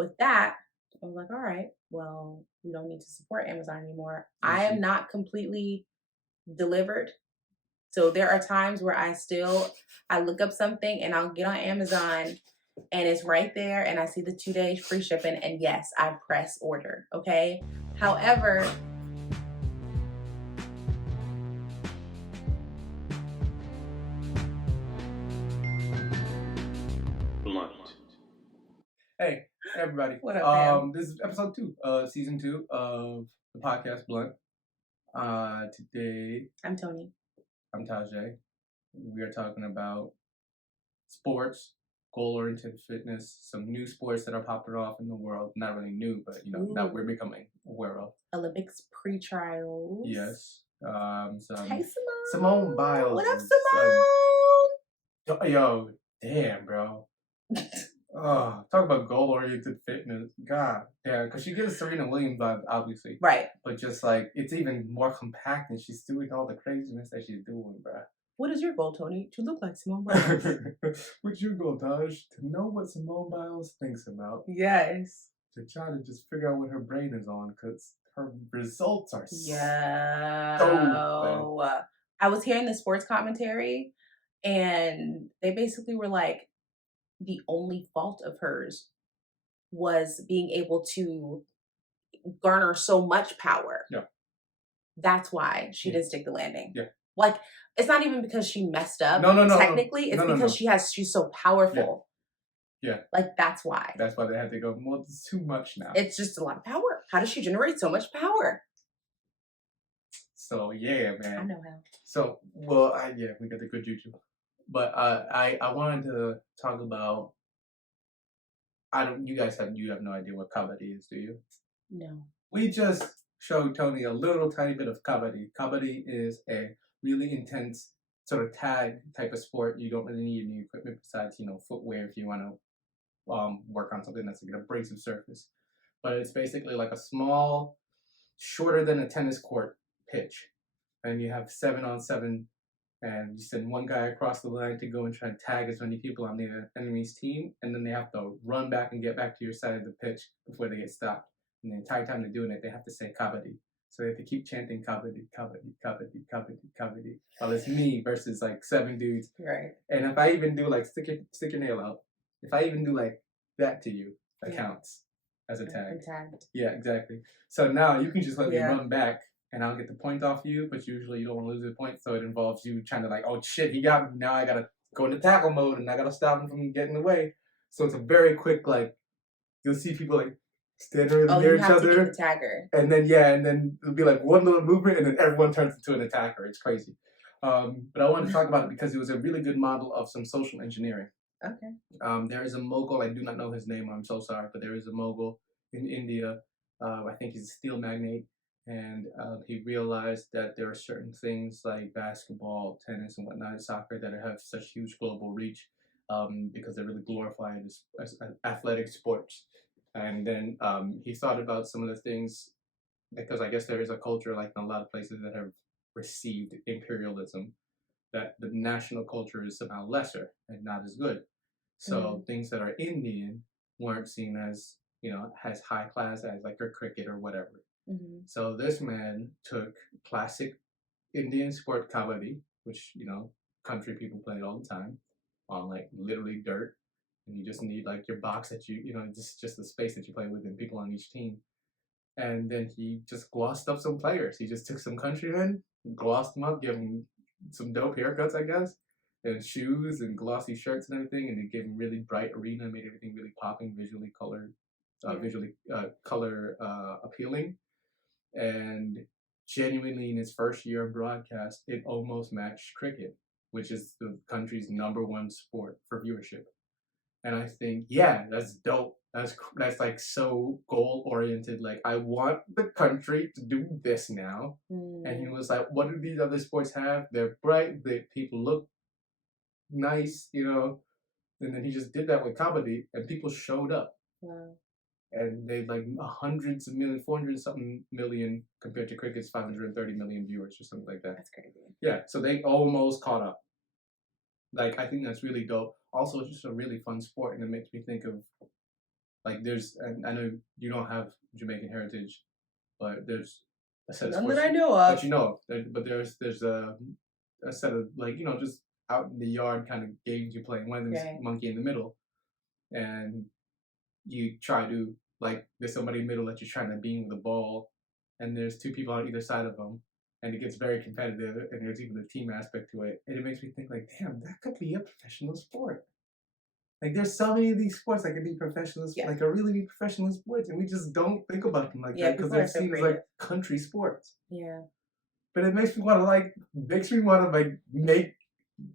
with that, I was like, all right, well, we don't need to support Amazon anymore. Did I am she- not completely delivered. So there are times where I look up something and I'll get on Amazon and it's right there and I see the 2 day free shipping and yes, I press order. Okay. However, Blunt. Hey, everybody. What up, fam? This is episode 2, season 2 of the podcast Blunt. Today, I'm Tony. I'm Tajay. We are talking about sports, goal-oriented fitness, some new sports that are popping off in the world. Not really new, but that Ooh. we're becoming aware of. Olympics pre-trials. Yes. Some Hey, Simone. Simone Biles. What up, is, Simone? yo, damn, bro. Oh, talk about goal-oriented fitness. God, yeah, because she gives Serena Williams vibe, obviously. Right. But just like, it's even more compact and she's doing all the craziness that she's doing, bruh. What is your goal, Tony? To look like Simone Biles. What's your goal, Taj? To know what Simone Biles thinks about. Yes. To try to just figure out what her brain is on, because her results are Yeah. so bad. I was hearing the sports commentary, and they basically were like, the only fault of hers was being able to garner so much power. Yeah. That's why she didn't stick the landing. Yeah. Like, it's not even because she messed up. No. Technically, it's because she's so powerful. Yeah. Like, that's why. That's why they had to go, well, it's too much now. It's just a lot of power. How does she generate so much power? So, yeah, man. I know how. So, well, we got the good juju. But I wanted to talk about, you have no idea what kabaddi is, do you? No. We just showed Tony a little tiny bit of kabaddi. Kabaddi is a really intense sort of tag type of sport. You don't really need any equipment besides, footwear if you want to work on something that's like an abrasive surface. But it's basically like a small, shorter than a tennis court pitch. And you have 7-on-7, and you send one guy across the line to go and try and tag as many people on the enemy's team, and then they have to run back and get back to your side of the pitch before they get stopped. And the entire time they're doing it, they have to say kabaddi. So they have to keep chanting kabaddi, kabaddi, kabaddi, kabaddi, kabaddi. While it's me versus like 7 dudes. Right. And if I even do like stick your nail out, if I even do like that to you, that counts as a tag. Tagged. Yeah, exactly. So now you can just let me run back and I'll get the point off you, but usually you don't want to lose the point, so it involves you trying to like, oh shit, he got me, now I gotta go into tackle mode and I gotta stop him from getting away. So it's a very quick, like, you'll see people like standing really near each other. To keep the tagger. And then it'll be like one little movement and then everyone turns into an attacker. It's crazy. But I wanted to talk about it because it was a really good model of some social engineering. Okay. There is a mogul, I do not know his name, I'm so sorry, but there is a mogul in India. I think he's a steel magnate. And he realized that there are certain things like basketball, tennis, and whatnot, soccer, that have such huge global reach because they're really glorified as athletic sports. And then he thought about some of the things, because I guess there is a culture, like in a lot of places that have received imperialism, that the national culture is somehow lesser and not as good. So things that are Indian weren't seen as, as high class as like your cricket or whatever. So this man took classic Indian sport kabaddi, which, country people play it all the time, on like literally dirt. And you just need like your box that just the space that you play with and people on each team. And then he just glossed up some players. He just took some countrymen, glossed them up, gave them some dope haircuts, I guess, and shoes and glossy shirts and everything. And it gave them really bright arena, made everything really popping, visually colored, color appealing. And genuinely, in its first year of broadcast, it almost matched cricket, which is the country's #1 sport for viewership. And I think, yeah, that's dope. That's like so goal oriented. Like, I want the country to do this now. And he was like, what do these other sports have? They're bright. People look nice, And then he just did that with kabaddi, and people showed up. Wow. And they like hundreds of million, 400 something million compared to cricket's 530 million viewers or something like that. That's crazy. Yeah, so they almost caught up. Like, I think that's really dope. Also, it's just a really fun sport, and it makes me think of Like there's, and I know you don't have Jamaican heritage, but there's a set of None that sports I know that of. you know of. But there's a set of, like, just out in the yard kind of games you play. One of them is Okay. monkey in the middle, and you try to, like, there's somebody in the middle that you're trying to beam with a ball, and there's two people on either side of them, and it gets very competitive, and there's even a team aspect to it, and it makes me think like, damn, that could be a professional sport. Like there's so many of these sports that could be professional, Yeah. like could really be professional sports, and we just don't think about them like Yeah, that because people are they're so seen as creative. like country sports. Yeah. But it makes me want to like make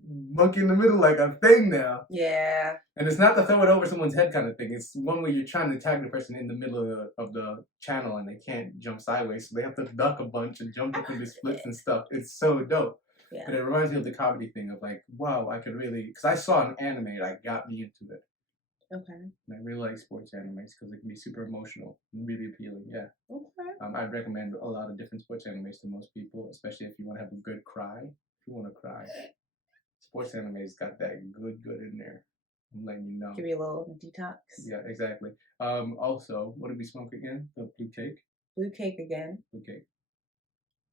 monkey in the middle like a thing now. Yeah. And it's not the throw it over someone's head kind of thing. It's one where you're trying to tag the person in the middle of the channel and they can't jump sideways, so they have to duck a bunch and jump up into splits and stuff. It's so dope. Yeah. But it reminds me of the comedy thing of like, wow, I could really, because I saw an anime that got me into it. Okay. And I really like sports animes because it can be super emotional and really appealing. Yeah. Okay. I'd recommend a lot of different sports animes to most people, especially if you want to have a good cry. If you want to cry, sports animes got that good in there. I'm letting you know. Give you a little detox. Yeah, exactly. Also, what did we smoke again? The blue cake? Blue cake again. Blue cake.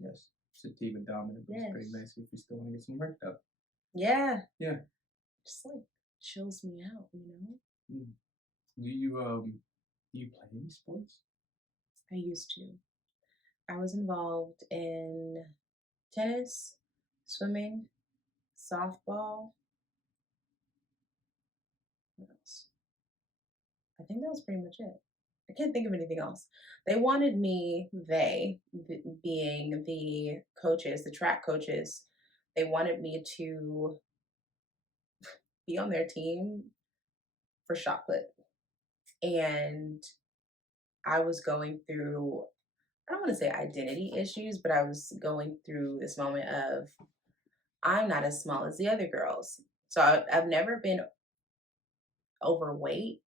Yes. Sativa dominant, but it's pretty nice if you still want to get some work done. Yeah. Yeah. Just like chills me out, you know? Mm. Do you play any sports? I used to. I was involved in tennis, swimming, softball. What else? I think that was pretty much it. I can't think of anything else. They wanted me, being the coaches, the track coaches, they wanted me to be on their team for shot put. And I was going through, I don't want to say identity issues, but I was going through this moment of, I'm not as small as the other girls. So I've never been overweight.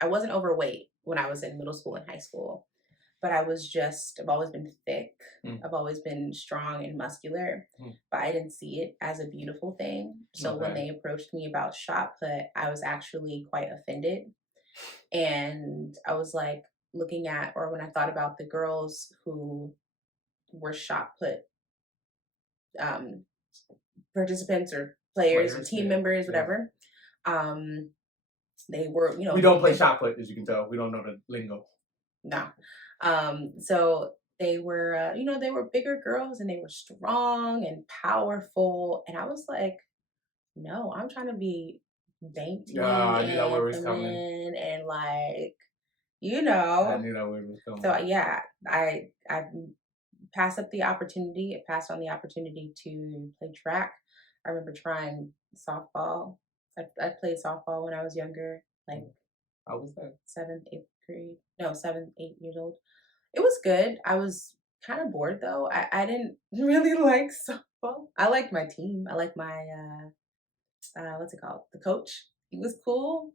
I wasn't overweight when I was in middle school and high school, but I've always been thick. I've always been strong and muscular, but I didn't see it as a beautiful thing. So when they approached me about shot put, I was actually quite offended. And I was like looking at, or when I thought about the girls who were shot put participants or players or team members, whatever. They were, we don't play shot put, as you can tell. We don't know the lingo. No. So they were, they were bigger girls and they were strong and powerful. And I was like, no, I'm trying to be dainty I knew that word was and coming. and like, I knew that word was coming. So yeah, I passed up the opportunity. I passed on the opportunity to play track. I remember trying softball. I played softball when I was younger, like how was that? 7th, 8th grade. No, 7, 8 years old. It was good. I was kind of bored though. I didn't really like softball. I liked my team. I liked my what's it called? The coach. He was cool,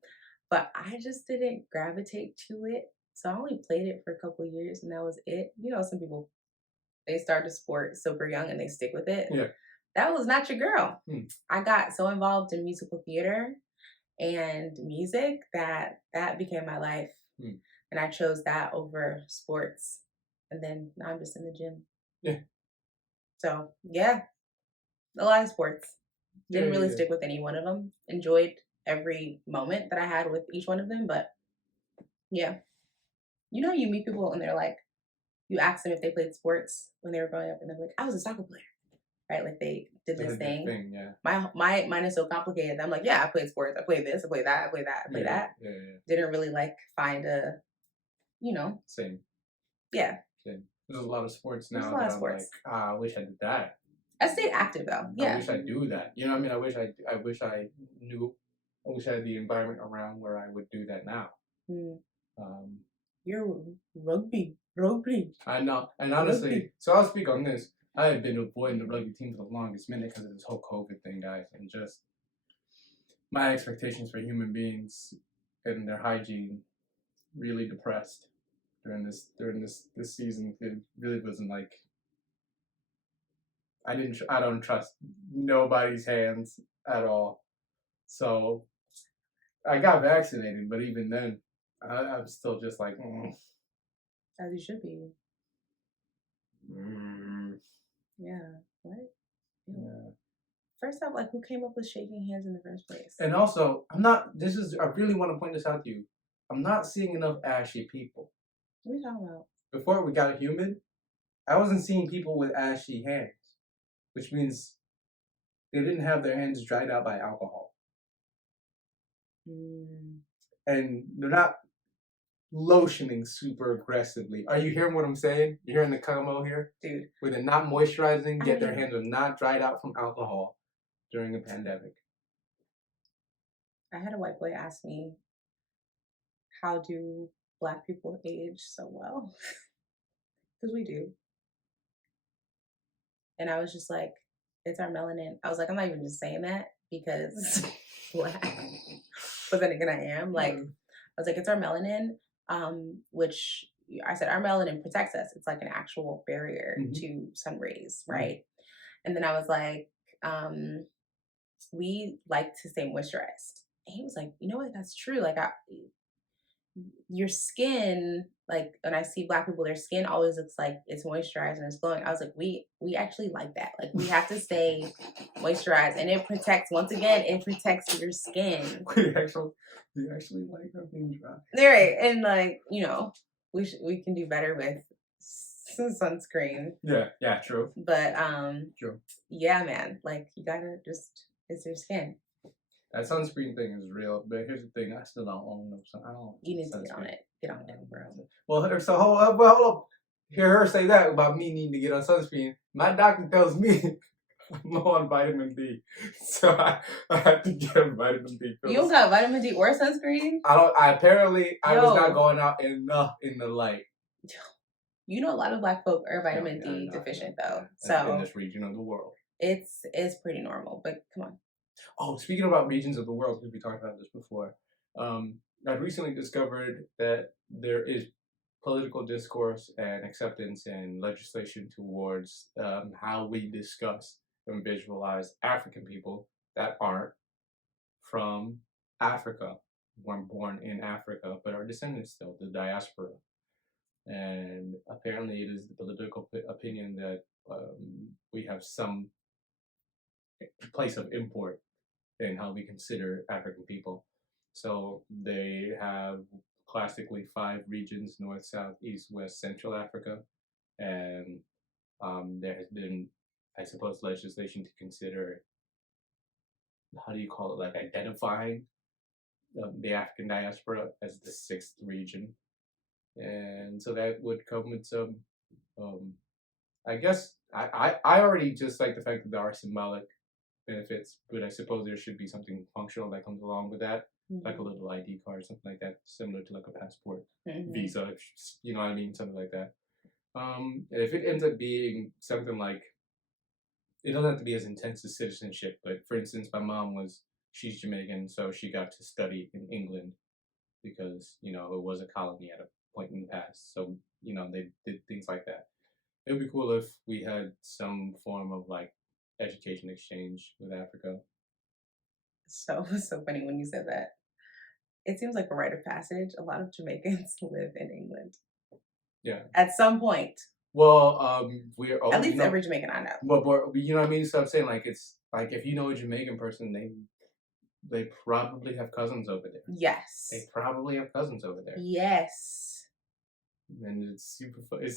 but I just didn't gravitate to it. So I only played it for a couple of years and that was it. Some people, they start a sport super young and they stick with it. Yeah. That was not your girl. I got so involved in musical theater and music that became my life. And I chose that over sports. And then now I'm just in the gym. Yeah. So yeah, a lot of sports. Didn't really stick with any one of them. Enjoyed every moment that I had with each one of them, but yeah. You meet people and they're like, you ask them if they played sports when they were growing up, and they're like, I was a soccer player, right? Like they did this thing. Yeah. Mine is so complicated. I'm like, yeah, I played sports. I played this. I played that. I played that. I played that. Yeah. Didn't really find a, Same. Yeah. Same. There's a lot of sports now. There's a lot of sports. Like, I wish I did that. I stayed active though. Yeah. I wish I do that. You know what I mean? I wish I knew. I wish I had the environment around where I would do that now. You're rugby. I know. And honestly, rugby. So I'll speak on this. I have been avoiding the rugby team for the longest minute because of this whole COVID thing, guys. And just my expectations for human beings and their hygiene really depressed during this season. It really wasn't like, I don't trust nobody's hands at all. So I got vaccinated, but even then, I'm still just like, As you should be. mm, Yeah. What? Ew. yeah. First off, like, who came up with shaking hands in the first place? And also, I'm not. I really want to point this out to you. I'm not seeing enough ashy people. What are you talking about? Before we got humid, I wasn't seeing people with ashy hands, which means they didn't have their hands dried out by alcohol, and they're not lotioning super aggressively. Are you hearing what I'm saying? You hearing the combo here? Dude. Where they're not moisturizing, yet their hands are not dried out from alcohol during a pandemic. I had a white boy ask me, how do Black people age so well? Because we do. And I was just like, it's our melanin. I was like, I'm not even just saying that because Black. But then again, I am. Like, I was like, it's our melanin, which I said our melanin protects us. It's like an actual barrier to sun rays, right? And then I was like, we like to stay moisturized. And he was like, you know what? That's true. Like, your skin, like when I see Black people, their skin always looks like it's moisturized and it's glowing. I was like, we actually like that. Like, we have to stay moisturized, and it protects. Once again, it protects your skin. We actually like our being dry. Right, and like, you know, we can do better with sunscreen. Yeah, true. But true. Yeah, man, like you gotta just, it's your skin. That sunscreen thing is real, but here's the thing: I still don't own no sun. You need to get on it. Get on it, bro. Well, so hold up. Hear her say that about me needing to get on sunscreen. My doctor tells me I'm low on vitamin D, so I have to get on vitamin D. You don't got vitamin D or sunscreen? I don't. I was not going out enough in the light. You know, a lot of Black folk are vitamin D deficient, though. So in this region of the world, it's pretty normal. But come on. Oh, speaking about regions of the world, because we talked about this before, I've recently discovered that there is political discourse and acceptance and legislation towards how we discuss and visualize African people that aren't from Africa, weren't born in Africa, but are descendants still, the diaspora. And apparently it is the political opinion that we have some place of import in how we consider African people. So they have classically 5 regions: North, South, East, West, Central Africa. And there has been, I suppose, legislation to consider, how do you call it, like identifying the African diaspora as the 6th region. And so that would come with some, I guess, I already just like the fact that there are symbolic benefits, but I suppose there should be something functional that comes along with that, like a little ID card, something like that, similar to like a passport, visa, you know what I mean, something like that. If it ends up being something like, it doesn't have to be as intense as citizenship, but for instance, my mom she's Jamaican, so she got to study in England because, you know, it was a colony at a point in the past. So, you know, they did things like that. It would be cool if we had some form of like education exchange with Africa. So funny when you said that. It seems like a rite of passage. A lot of Jamaicans live in England. Yeah. At some point. Well, we're at least every Jamaican I know. But you know what I mean? So I'm saying, like, it's like if you know a Jamaican person, they probably have cousins over there. Yes. They probably have cousins over there. Yes. And it's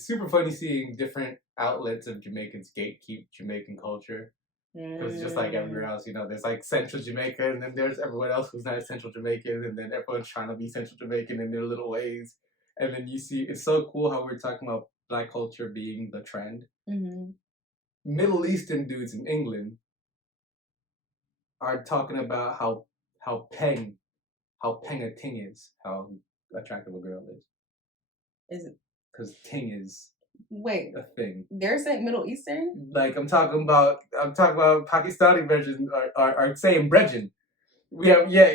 super funny seeing different outlets of Jamaicans gatekeep Jamaican culture. Because it's just like everywhere else, you know, there's like Central Jamaica, and then there's everyone else who's not Central Jamaican, and then everyone's trying to be Central Jamaican in their little ways. And then you see, it's so cool how we're talking about Black culture being the trend. Middle Eastern dudes in England are talking about how peng a ting is, how attractive a girl is. Is it? Because ting is a thing. They're saying Middle Eastern? Like I'm talking about Pakistani virgins are saying brejin.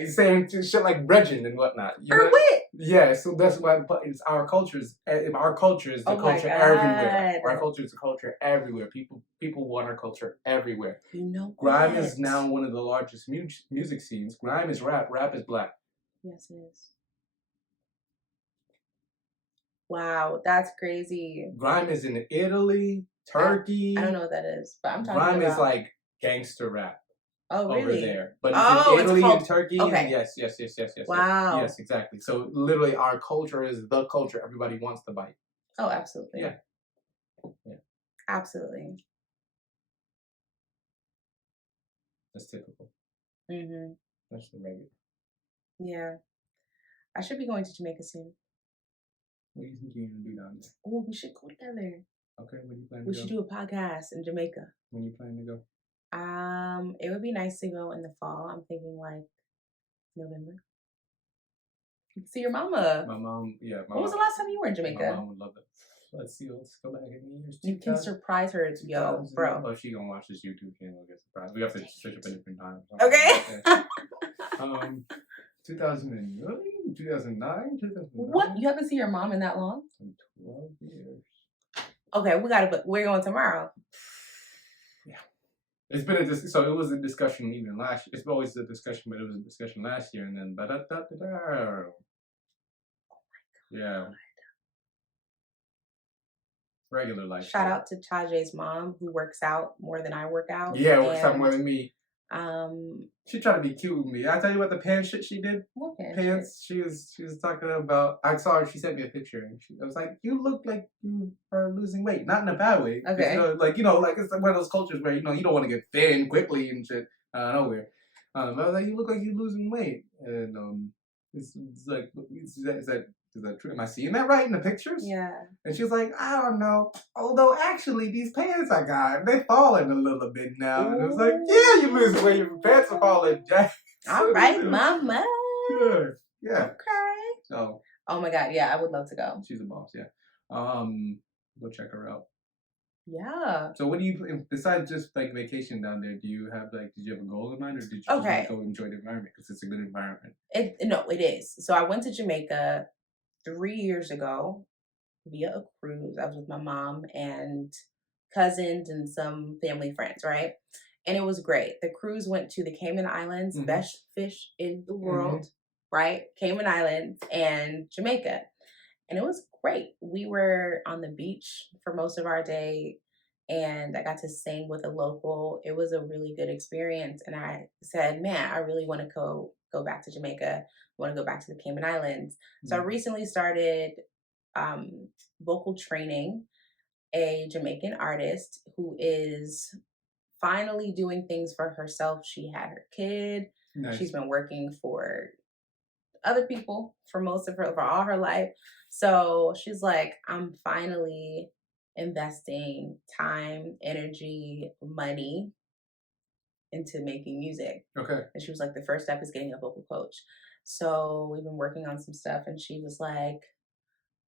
Saying shit like brejin and whatnot. Or what? Yeah, so that's why it's our cultures. Our culture is the culture everywhere. Our culture is the culture everywhere. People want our culture everywhere. You know, grime is now one of the largest music scenes. Grime is rap. Rap is Black. Yes, it is. Wow, that's crazy. Grime is in Italy, I Turkey. don't know what that is, but I'm talking Grime is about. like gangster rap Oh, over really? there, but it's in Oh, it's Italy and called. Turkey, and Okay. yes, Wow. exactly. So literally, our culture is the culture everybody wants to bite. Oh, absolutely. Yeah, yeah, Absolutely. that's typical. Mhm. That's the regular. Yeah. I should be going to Jamaica soon. What do you think you're gonna do down there? Oh, we should go together. Okay, when you plan We to should go? do a podcast in Jamaica. When you plan to go? It would be nice to go in the fall. I'm thinking like November. You can see your mama. My mom, yeah, my When was mom, the last time you were in my Jamaica? mom would love it. Let's see, let's go back in the years. You can surprise her, yo, bro. Oh, she gonna watch this YouTube channel, get surprised. We have to switch up a different time. Okay. 2009, 2009. What? You haven't seen your mom in that long? 12 years. Okay, we gotta. But we're going tomorrow. Yeah, it's been so it was a discussion even last year. It's always a discussion, but it was a discussion last year, and then yeah, regular life. Shout out to Tajay's mom who works out more than I work out. Yeah, works out more than me. Um, She tried to be cute with me. I tell you what, the pants shit she did. what Pants. She was talking about. I saw her. She sent me a picture, and I was like, "You look like you are losing weight, not in a bad way. Okay. Like it's like one of those cultures where you don't want to get thin quickly and shit out of nowhere. But I was like, you look like you're losing weight, and it's like, is that true? Am I seeing that right in the pictures? Yeah. And she was like, I don't know. Although actually, these pants I got, they falling a little bit now. And I was like, yeah, you losing weight. Your pants are falling, Jack. All right, mama. Yeah. Okay. So. Oh my God, yeah, I would love to go. She's a boss, yeah. Go check her out. Yeah. So what do you, besides just like vacation down there, did you have a goal in mind, or did you just want to go enjoy the environment because it's a good environment? No, it is. So I went to Jamaica 3 years ago via a cruise. I was with my mom and cousins and some family friends, right? And it was great. The cruise went to the Cayman Islands, best fish in the world, right? Cayman Islands and Jamaica. And it was great. We were on the beach for most of our day and I got to sing with a local. It was a really good experience. And I said, man, I really want to go back to Jamaica. I want to go back to the Cayman Islands. So I recently started vocal training a Jamaican artist who is finally doing things for herself. She had her kid. Nice. She's been working for other people for all her life. So she's like, I'm finally investing time, energy, money into making music. Okay. And she was like, the first step is getting a vocal coach. So we've been working on some stuff and she was like,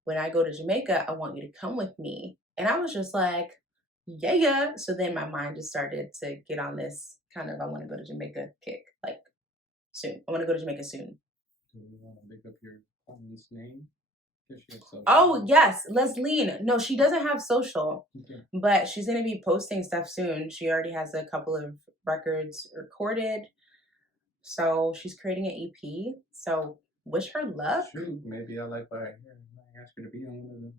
when I go to Jamaica, I want you to come with me. And I was just like, yeah. So then my mind just started to get on this kind of, I want to go to Jamaica kick, like soon. I want to go to Jamaica soon. Do you want to make up your client's name? Oh, yes, Leslie. No, she doesn't have social, but she's going to be posting stuff soon. She already has a couple of records recorded. So she's creating an EP. So wish her luck. Shoot, maybe I like what I hear. I ask her to be on one of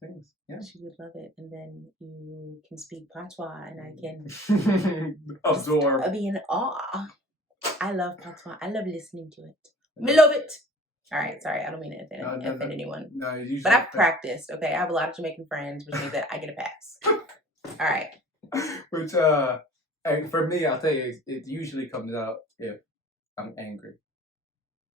the things. Yeah. She would love it. And then you can speak patois and I can absorb. Be in awe. I love patois. I love listening to it. I love it. All right, sorry, I don't mean to offend anyone. No, but I've practiced, okay? I have a lot of Jamaican friends, which means that I get a pass. All right. Which, and for me, I'll tell you, it usually comes out if I'm angry.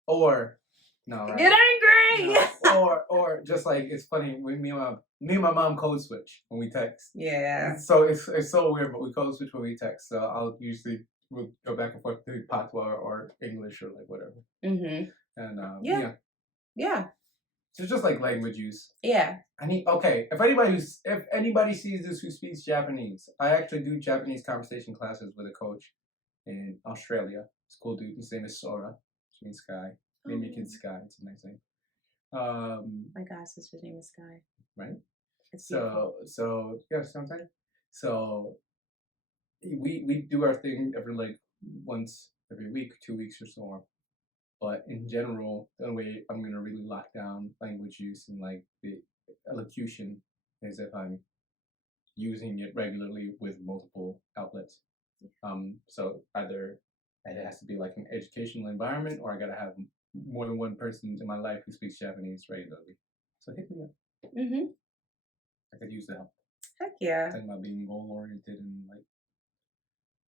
Or, no, right? Get angry! No. Or just like, it's funny, me and my mom code switch when we text. Yeah. So it's so weird, but we code switch when we text. So I'll usually, we'll go back and forth to patois or English or like whatever. Mm-hmm. And yeah. So it's just like language use. Yeah. If anybody sees this who speaks Japanese, I actually do Japanese conversation classes with a coach in Australia. It's a cool dude. His name is Sora, which means sky. Name your kid Sky. It's a nice name. My god, sister's name is Sky. Right. It's so yeah, sometimes. So we do our thing every once every week, 2 weeks or so. But in general, the only way I'm gonna really lock down language use and like the elocution is if I'm using it regularly with multiple outlets. So either it has to be like an educational environment, or I gotta have more than one person in my life who speaks Japanese regularly. So hit me up. Mm-hmm. I could use the help. Heck yeah. Talking about being goal oriented and like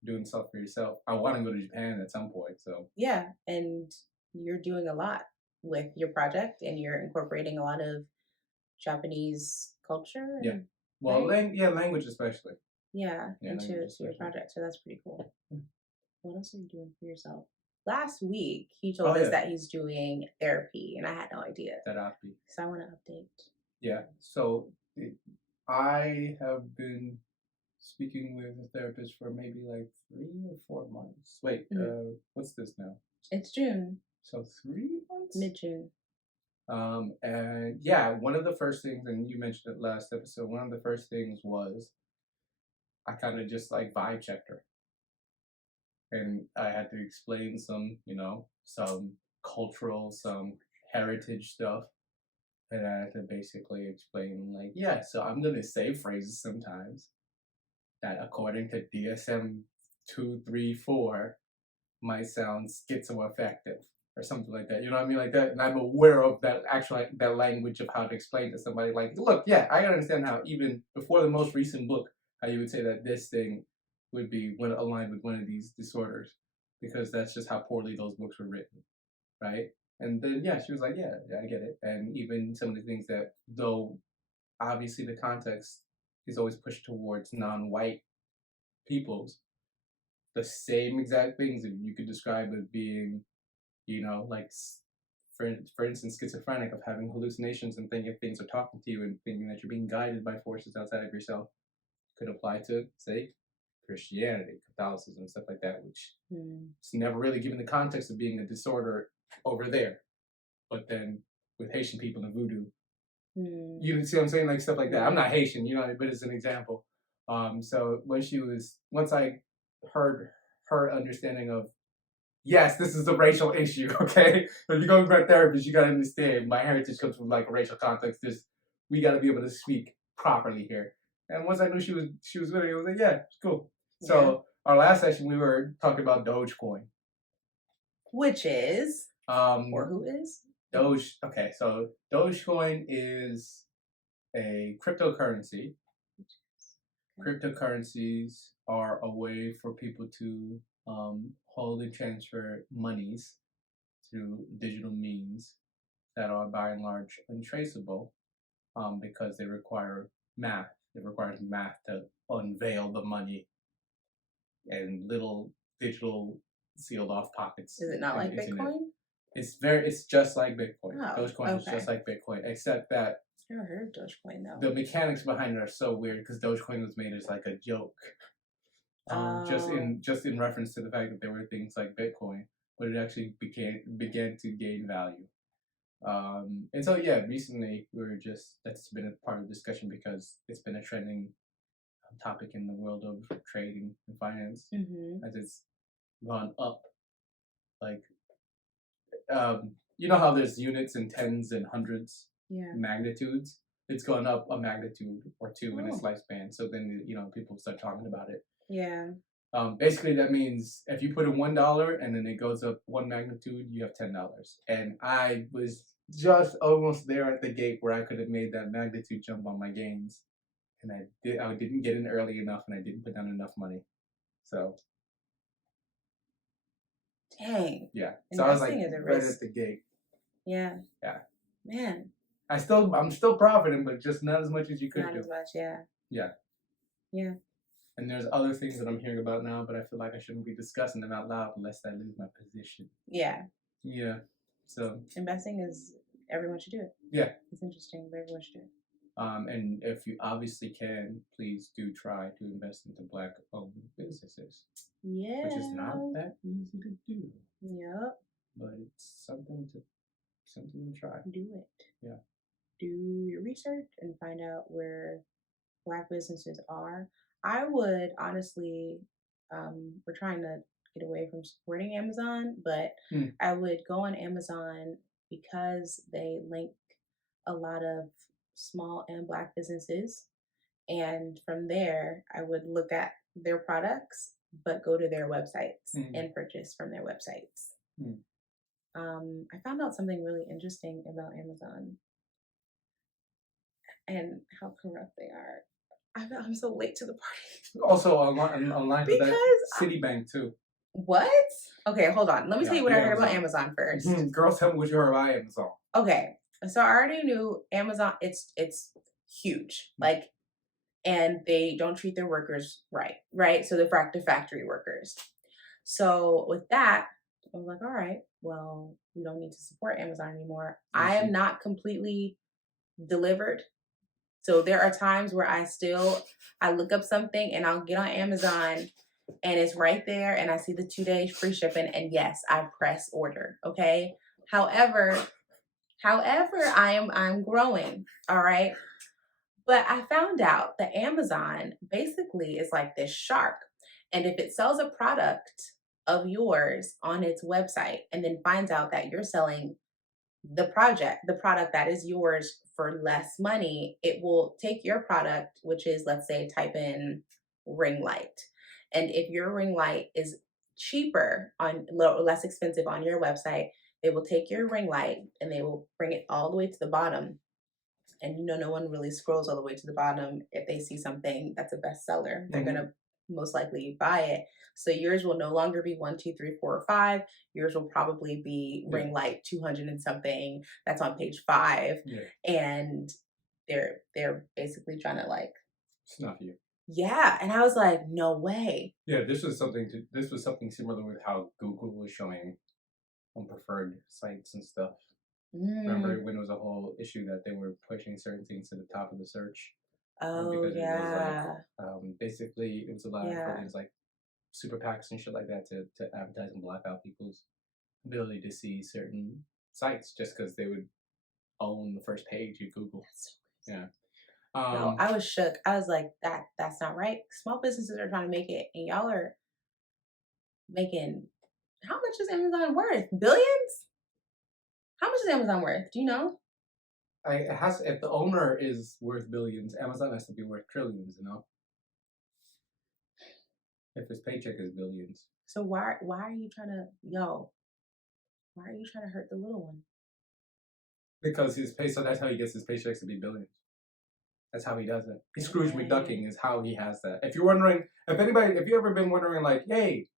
doing stuff for yourself. I want to go to Japan at some point. So Yeah. And you're doing a lot with your project and you're incorporating a lot of Japanese culture yeah. and Well, right? language especially. Yeah, Yeah, into language to your especially. project. So that's pretty cool. Mm. What else are you doing for yourself? Last week he Oh told us yeah, that he's doing therapy and I had no idea. therapy. So I want to update. Yeah. So I have been speaking with a therapist for maybe like 3 or 4 months. Wait, Mhm. what's this now? It's June, So 3 months? mid June. And yeah, one of the first things, and you mentioned it last episode, one of the first things was I kind of just like vibe checked her. And I had to explain some, some cultural, some heritage stuff. And I had to basically explain, like, yeah, so I'm going to say phrases sometimes that, according to DSM 234, might sound schizoaffective or something like that. You know what I mean? Like that. And I'm aware of that language of how to explain to somebody, like, look, yeah, I understand how even before the most recent book, how you would say that this thing would be when aligned with one of these disorders, because that's just how poorly those books were written, right? And then yeah, she was like, yeah, I get it. And even some of the things that, though obviously the context is always pushed towards non-white peoples, the same exact things that you could describe as being, like for instance, schizophrenic, of having hallucinations and thinking things are talking to you and thinking that you're being guided by forces outside of yourself, could apply to, say, Christianity, Catholicism, stuff like that, which it's never really given the context of being a disorder over there. But then with Haitian people and voodoo, you see what I'm saying, like stuff like that. I'm not Haitian, but it's an example. So once I heard her understanding of, yes, this is a racial issue, okay? If you're going for a therapist, you gotta understand my heritage comes from like a racial context. We gotta be able to speak properly here. And once I knew she was with it, I was like, yeah, it's cool. So our last session we were talking about Dogecoin. Which is or who is? Doge. Okay, so Dogecoin is a cryptocurrency. Cryptocurrencies are a way for people to hold and transfer monies through digital means that are by and large untraceable, because they require math. It requires math to unveil the money and little digital sealed off pockets. Is it not like internet. Bitcoin? It's just like Bitcoin. Oh, Dogecoin is just like Bitcoin, except that I've never heard of Dogecoin though. the mechanics behind it are so weird, because Dogecoin was made as like a joke. Just in reference to the fact that there were things like Bitcoin, but it actually began to gain value. And so yeah, recently that's been a part of the discussion because it's been a trending topic in the world of trading and finance, as it's gone up. Like, you know how there's units in tens and hundreds, magnitudes. It's gone up a magnitude or two in its lifespan. So then people start talking about it. Yeah. Basically, that means if you put in $1 and then it goes up one magnitude, you have $10. And I was just almost there at the gate where I could have made that magnitude jump on my gains, and I didn't get in early enough, and I didn't put down enough money. So dang. Yeah. So I was like right at the gate. Yeah. Yeah. Man. I'm still profiting, but just not as much as you could do. Not as much, yeah. Yeah. Yeah. And there's other things that I'm hearing about now, but I feel like I shouldn't be discussing them out loud lest I lose my position. Yeah. Yeah. So investing is, everyone should do it. Yeah. It's interesting, but everyone should do it. And if you obviously can, please do try to invest into Black-owned businesses. Yeah. Which is not that easy to do. Yep. But it's something to try. Do it. Yeah. Do your research and find out where Black businesses are. I would honestly, we're trying to get away from supporting Amazon, but I would go on Amazon because they link a lot of small and black businesses. And from there, I would look at their products, but go to their websites and purchase from their websites. I found out something really interesting about Amazon and how corrupt they are. I'm so late to the party. Also online with that Because Citibank too. what? Okay, hold on. Let me tell you what I heard about Amazon first. Girl, tell me what you heard about Amazon. Okay, so I already knew Amazon. It's huge, like, and they don't treat their workers right? So the factory workers. So with that, I was like, all right, well, we don't need to support Amazon anymore. I am not completely delivered. So there are times where I look up something and I'll get on Amazon and it's right there and I see the 2 day free shipping and yes, I press order. Okay. However, I'm growing. All right. But I found out that Amazon basically is like this shark. And if it sells a product of yours on its website and then finds out that you're selling the product that is yours for less money, it will take your product, which is, let's say, type in ring light. And if your ring light is cheaper less expensive on your website, they will take your ring light and they will bring it all the way to the bottom. And no one really scrolls all the way to the bottom. If they see something that's a bestseller, they're gonna most likely buy it. So yours will no longer be 1, 2, 3, 4, or 5. Yours will probably be ring light 200 and something. That's on page 5. And they're basically trying to like snuff you. Yeah, and I was like, no way. Yeah, this was something similar with how Google was showing unpreferred sites and stuff. Remember when it was a whole issue that they were pushing certain things to the top of the search? Because it was like, basically it was a lot of things like super PACs and shit like that to advertise and block out people's ability to see certain sites just because they would own the first page of Google. Yeah. No, I was shook. I was like, that's not right. Small businesses are trying to make it, and y'all are making, how much is Amazon worth? Billions? How much is Amazon worth? Do you know? If the owner is worth billions, Amazon has to be worth trillions, you know? If his paycheck is billions. So why are you trying to hurt the little one? Because so that's how he gets his paychecks to be billions. That's how he does it. Scrooge McDucking is how he has that. If you're wondering, if you ever been wondering like, hey,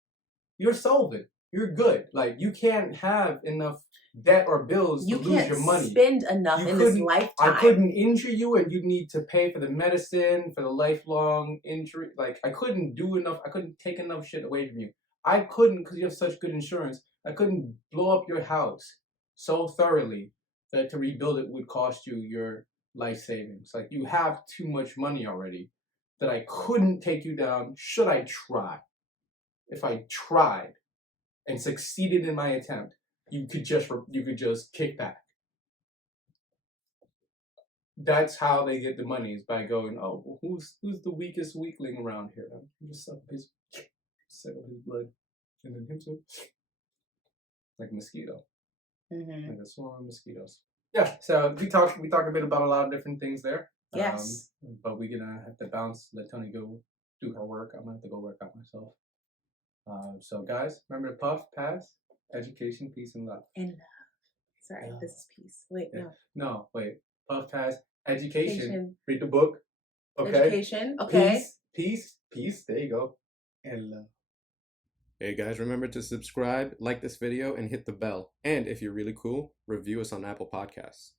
you're solvent, you're good. Like you can't have enough debt or bills to lose your money. You can't spend enough in this lifetime. I couldn't injure you and you need to pay for the medicine, for the lifelong injury. Like I couldn't do enough. I couldn't take enough shit away from you. I couldn't, because you have such good insurance, I couldn't blow up your house so thoroughly that to rebuild it would cost you your life savings. Like you have too much money already that I couldn't take you down should I try. If I tried and succeeded in my attempt, you could just kick back. That's how they get the money, is by going, oh, well, who's the weakest weakling around here? I'm just suck up his blood, and then himself like a mosquito, like a swarm of mosquitoes. Yeah, so we talked a bit about a lot of different things there. Yes. But we're gonna have to bounce. Let Tony go do her work. I'm gonna have to go work out myself. So guys, remember to puff, pass, education, peace, and love. And love. Sorry, this is peace. Wait, yeah. no. No, wait. Puff, pass, education. Read the book. Okay. Education. Okay. Peace. There you go. And love. Hey guys, remember to subscribe, like this video, and hit the bell. And if you're really cool, review us on Apple Podcasts.